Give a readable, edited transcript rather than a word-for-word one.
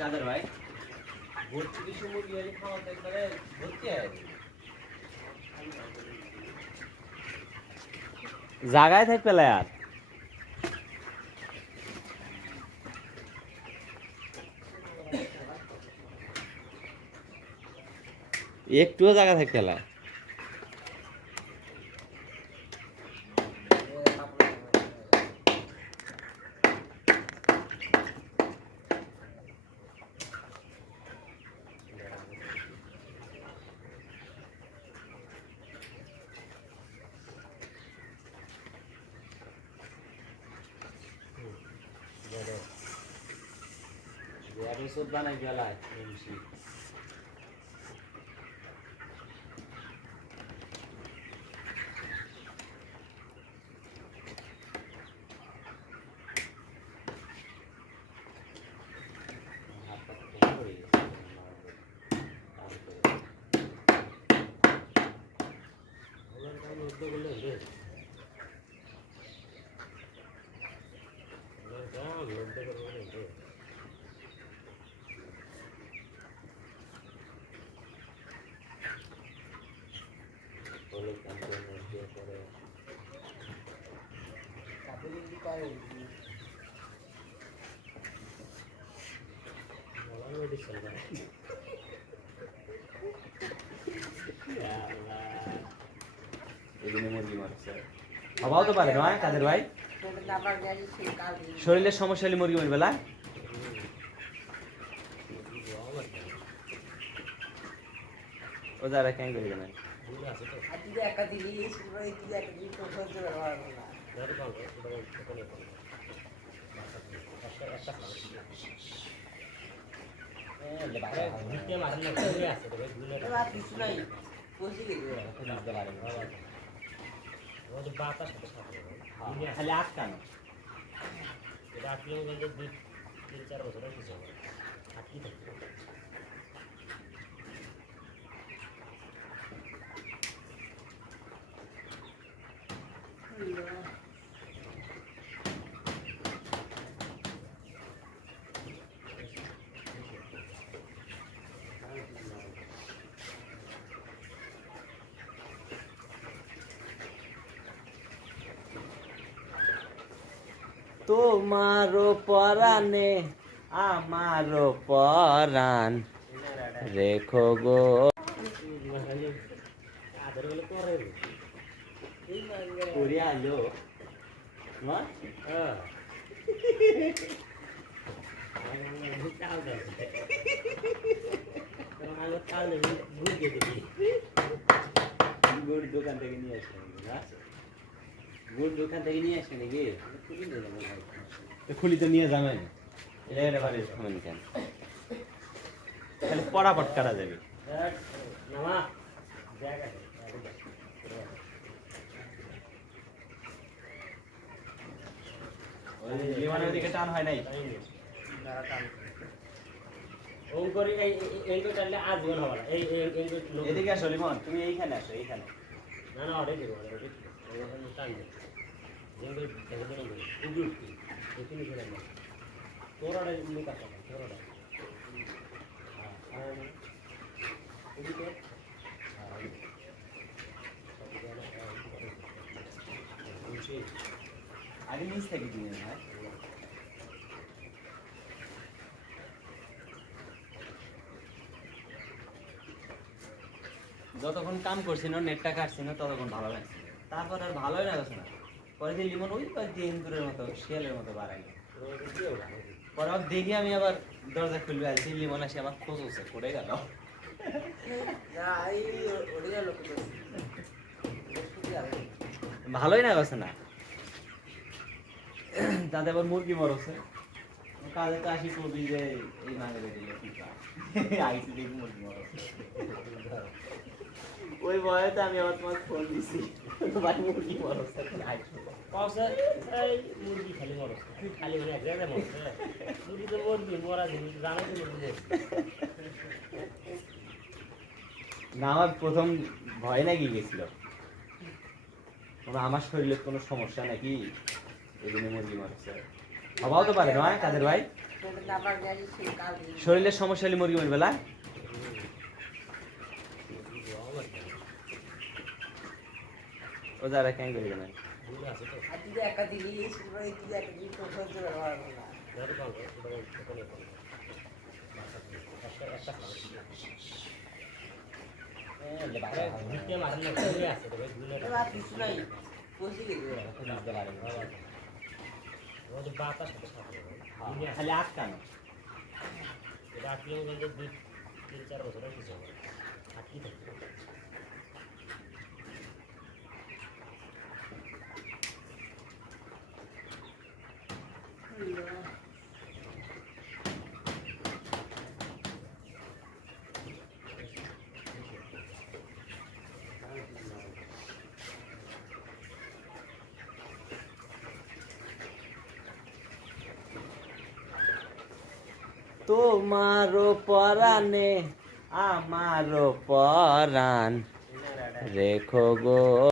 কাদের ভাই ভর্তি কিছু মুরগি হলে খাওয়াতে একবারে ভর্তি হয় জায়গায় থাক পেলে আর একটুও জায়গা থাক পেলে আমি সব বানাই গেলায় এমসি হবাও তো পারে নয় কাদের ভাই শরীরের সমস্যা হলে মুরগি মরবে না ও যারা কেন করে জানেন খালি আটকানো এটা আটলেও কিন্তু 2-3-4 বছর কিছু হবে আটকি থাকবে তোমারও পরাণে আমারও পরাণ রেখো গো আলো গুড় দোকান থেকে নিয়ে আসে গুড় দোকান থেকে নিয়ে আসে নাকি খুলি তো নিয়ে যাবেন এটা বাড়ি খাবেন কেন খালি পড়াপট কাটা যাবে ওইদিকে টান হয় নাই এদিকে আসো লিমন তুমি এইখানে আসো এইখানে না না অর্ডার দেবো টান তোর অর্ডার লোক আছে তোর অর্ডার আগে নিচ থেকে দিয়ে হ্যাঁ যতক্ষণ কাম করছি না নেটটা কাটছি না ততক্ষণ ভালো লাগছে তারপর আর ভালোই লাগছে না পরে দিন লিমন ওই দিন দূরের মতো শিয়ালের মতো বাড়াই পরে দেখি আমি আবার দরজা খুলবে আসছি লিমন আসি আমার খোঁজ হচ্ছে পড়ে গেল ভালোই না গেছে না তাতে আবার মুরগি মরছে কাজে তো আসি করবি যে এই মাঝে বেরিয়ে আইসি দেখি মুরগি মরছে ওই বয়সে আমি আবার তোমার ফোন দিছি ভাই মুরগি মরছে মুরগি খালি মরছে খালি মানে এক জায়গায় মরছে মুরগি তো মরবি মরা জিনিস জানাই তো না আমার প্রথম ভয় নাকি গেছিল আমার শরীরে কোনো সমস্যা নাকি এই জন্য মুরগি মরছে হবাও তো পারে নয় কাদের ভাই শরীরের সমস্যা হলে মুরগি মরবে না ও যারা কেন করে জানেন দুটো আছে তো ধরে পাবো ওখানে একটা ঘুরতে মারেন না ঘুরে আছে তো ভাই ঘুরে ওদের বাতাস সাথে সাথে খালি আটকানো এটা আটকেও কিন্তু 2-3-4 বছর কিছু হবে আটকি থাকবে তোমারও পরাণে আমারও পরাণ রেখো গো